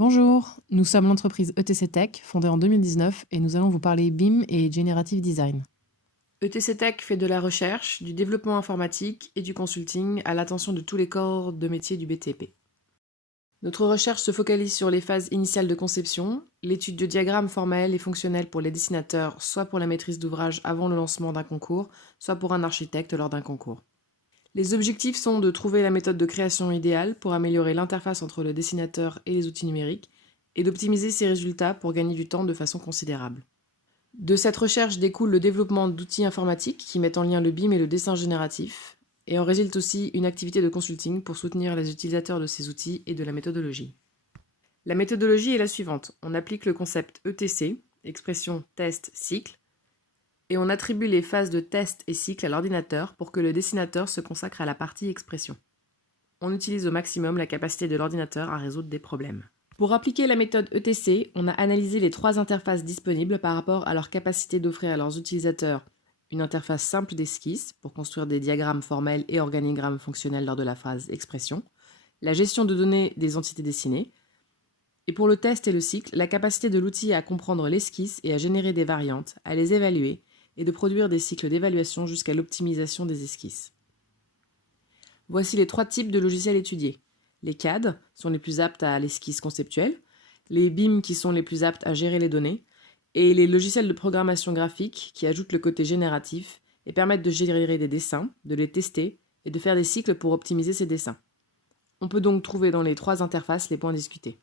Bonjour, nous sommes l'entreprise ETC Tech, fondée en 2019, et nous allons vous parler BIM et Generative Design. ETC Tech fait de la recherche, du développement informatique et du consulting à l'attention de tous les corps de métier du BTP. Notre recherche se focalise sur les phases initiales de conception, l'étude de diagrammes formels et fonctionnels pour les dessinateurs, soit pour la maîtrise d'ouvrage avant le lancement d'un concours, soit pour un architecte lors d'un concours. Les objectifs sont de trouver la méthode de création idéale pour améliorer l'interface entre le dessinateur et les outils numériques et d'optimiser ces résultats pour gagner du temps de façon considérable. De cette recherche découle le développement d'outils informatiques qui mettent en lien le BIM et le dessin génératif, et en résulte aussi une activité de consulting pour soutenir les utilisateurs de ces outils et de la méthodologie. La méthodologie est la suivante. On applique le concept ETC, expression test cycle, et on attribue les phases de test et cycle à l'ordinateur pour que le dessinateur se consacre à la partie expression. On utilise au maximum la capacité de l'ordinateur à résoudre des problèmes. Pour appliquer la méthode ETC, on a analysé les 3 interfaces disponibles par rapport à leur capacité d'offrir à leurs utilisateurs une interface simple d'esquisse pour construire des diagrammes formels et organigrammes fonctionnels lors de la phase expression, la gestion de données des entités dessinées, et pour le test et le cycle, la capacité de l'outil à comprendre l'esquisse et à générer des variantes, à les évaluer, et de produire des cycles d'évaluation jusqu'à l'optimisation des esquisses. Voici les 3 types de logiciels étudiés. Les CAD sont les plus aptes à l'esquisse conceptuelle, les BIM qui sont les plus aptes à gérer les données, et les logiciels de programmation graphique qui ajoutent le côté génératif et permettent de générer des dessins, de les tester et de faire des cycles pour optimiser ces dessins. On peut donc trouver dans les 3 interfaces les points discutés.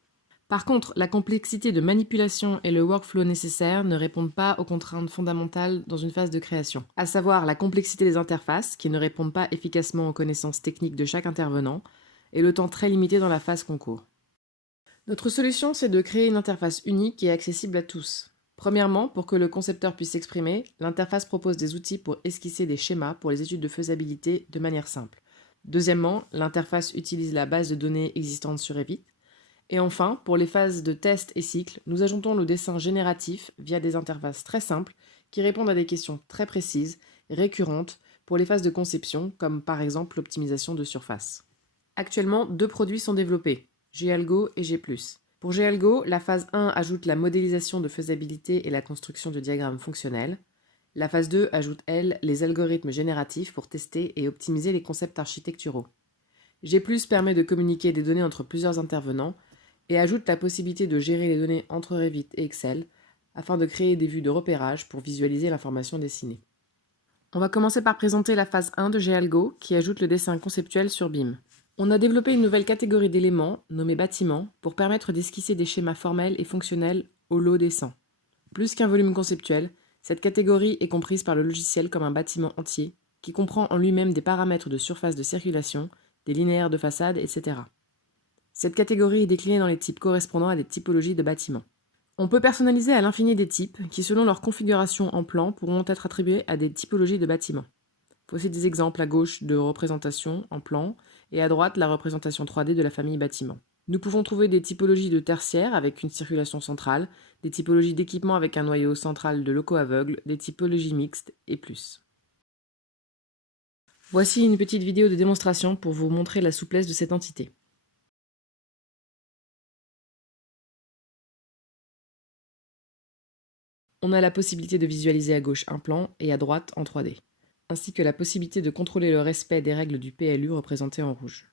Par contre, la complexité de manipulation et le workflow nécessaire ne répondent pas aux contraintes fondamentales dans une phase de création, à savoir la complexité des interfaces qui ne répondent pas efficacement aux connaissances techniques de chaque intervenant et le temps très limité dans la phase concours. Notre solution, c'est de créer une interface unique et accessible à tous. Premièrement, pour que le concepteur puisse s'exprimer, l'interface propose des outils pour esquisser des schémas pour les études de faisabilité de manière simple. Deuxièmement, l'interface utilise la base de données existante sur Revit. Et enfin, pour les phases de test et cycle, nous ajoutons le dessin génératif via des interfaces très simples qui répondent à des questions très précises, récurrentes, pour les phases de conception, comme par exemple l'optimisation de surface. Actuellement, 2 produits sont développés, GAlgo et G+. Pour GAlgo, la phase 1 ajoute la modélisation de faisabilité et la construction de diagrammes fonctionnels. La phase 2 ajoute, elle, les algorithmes génératifs pour tester et optimiser les concepts architecturaux. G+, permet de communiquer des données entre plusieurs intervenants et ajoute la possibilité de gérer les données entre Revit et Excel afin de créer des vues de repérage pour visualiser l'information dessinée. On va commencer par présenter la phase 1 de GAlgo qui ajoute le dessin conceptuel sur BIM. On a développé une nouvelle catégorie d'éléments, nommée bâtiment, pour permettre d'esquisser des schémas formels et fonctionnels au lot dessin. Plus qu'un volume conceptuel, cette catégorie est comprise par le logiciel comme un bâtiment entier qui comprend en lui-même des paramètres de surface de circulation, des linéaires de façade, etc. Cette catégorie est déclinée dans les types correspondant à des typologies de bâtiments. On peut personnaliser à l'infini des types qui, selon leur configuration en plan, pourront être attribués à des typologies de bâtiments. Voici des exemples à gauche de représentation en plan et à droite la représentation 3D de la famille bâtiment. Nous pouvons trouver des typologies de tertiaires avec une circulation centrale, des typologies d'équipement avec un noyau central de locaux aveugles, des typologies mixtes et plus. Voici une petite vidéo de démonstration pour vous montrer la souplesse de cette entité. On a la possibilité de visualiser à gauche un plan et à droite en 3D, ainsi que la possibilité de contrôler le respect des règles du PLU représentées en rouge.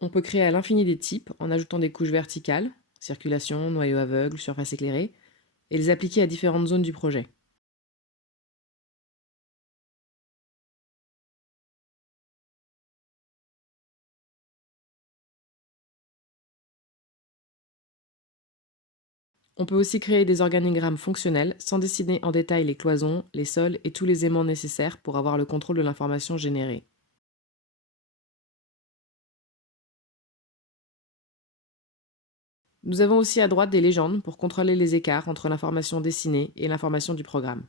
On peut créer à l'infini des types en ajoutant des couches verticales, circulation, noyau aveugle, surface éclairée, et les appliquer à différentes zones du projet. On peut aussi créer des organigrammes fonctionnels sans dessiner en détail les cloisons, les sols et tous les aimants nécessaires pour avoir le contrôle de l'information générée. Nous avons aussi à droite des légendes pour contrôler les écarts entre l'information dessinée et l'information du programme.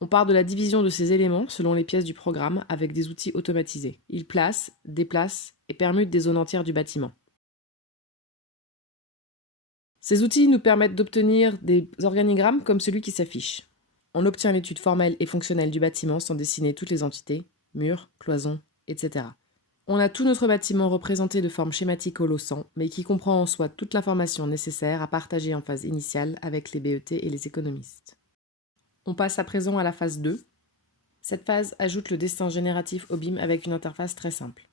On part de la division de ces éléments selon les pièces du programme avec des outils automatisés. Ils placent, déplacent et permutent des zones entières du bâtiment. Ces outils nous permettent d'obtenir des organigrammes comme celui qui s'affiche. On obtient l'étude formelle et fonctionnelle du bâtiment sans dessiner toutes les entités, murs, cloisons, etc. On a tout notre bâtiment représenté de forme schématique holo-100, mais qui comprend en soi toute l'information nécessaire à partager en phase initiale avec les BET et les économistes. On passe à présent à la phase 2. Cette phase ajoute le dessin génératif au BIM avec une interface très simple.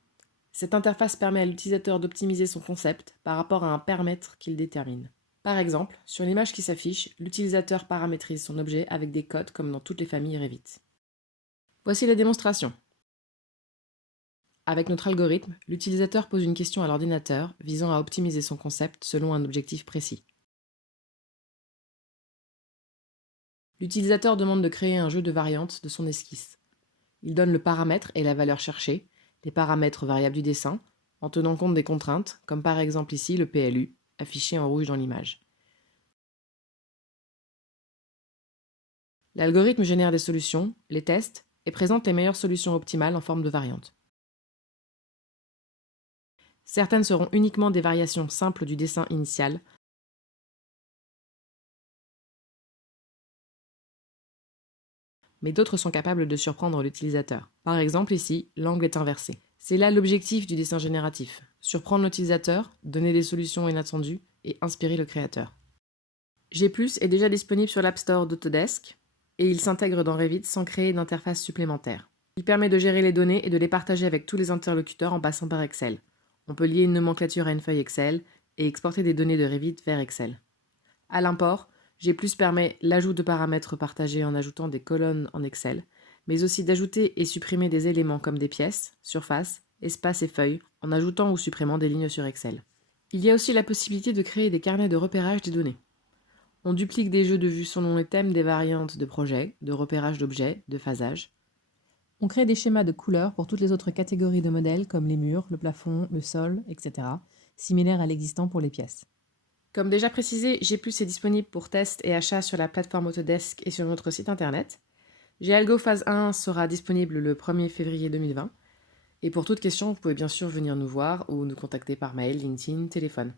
Cette interface permet à l'utilisateur d'optimiser son concept par rapport à un paramètre qu'il détermine. Par exemple, sur l'image qui s'affiche, l'utilisateur paramétrise son objet avec des codes comme dans toutes les familles Revit. Voici la démonstration. Avec notre algorithme, l'utilisateur pose une question à l'ordinateur visant à optimiser son concept selon un objectif précis. L'utilisateur demande de créer un jeu de variantes de son esquisse. Il donne le paramètre et la valeur cherchée, les paramètres variables du dessin, en tenant compte des contraintes, comme par exemple ici le PLU, affiché en rouge dans l'image. L'algorithme génère des solutions, les teste et présente les meilleures solutions optimales en forme de variantes. Certaines seront uniquement des variations simples du dessin initial, mais d'autres sont capables de surprendre l'utilisateur. Par exemple ici, l'angle est inversé. C'est là l'objectif du dessin génératif, surprendre l'utilisateur, donner des solutions inattendues et inspirer le créateur. G+ est déjà disponible sur l'App Store d'Autodesk et il s'intègre dans Revit sans créer d'interface supplémentaire. Il permet de gérer les données et de les partager avec tous les interlocuteurs en passant par Excel. On peut lier une nomenclature à une feuille Excel et exporter des données de Revit vers Excel. À l'import, G+ permet l'ajout de paramètres partagés en ajoutant des colonnes en Excel, mais aussi d'ajouter et supprimer des éléments comme des pièces, surfaces, espaces et feuilles, en ajoutant ou supprimant des lignes sur Excel. Il y a aussi la possibilité de créer des carnets de repérage des données. On duplique des jeux de vue selon les thèmes des variantes de projet, de repérage d'objets, de phasage. On crée des schémas de couleurs pour toutes les autres catégories de modèles comme les murs, le plafond, le sol, etc., similaires à l'existant pour les pièces. Comme déjà précisé, G+ est disponible pour test et achat sur la plateforme Autodesk et sur notre site internet. GAlgo phase 1 sera disponible le 1er février 2020. Et pour toute question, vous pouvez bien sûr venir nous voir ou nous contacter par mail, LinkedIn, téléphone.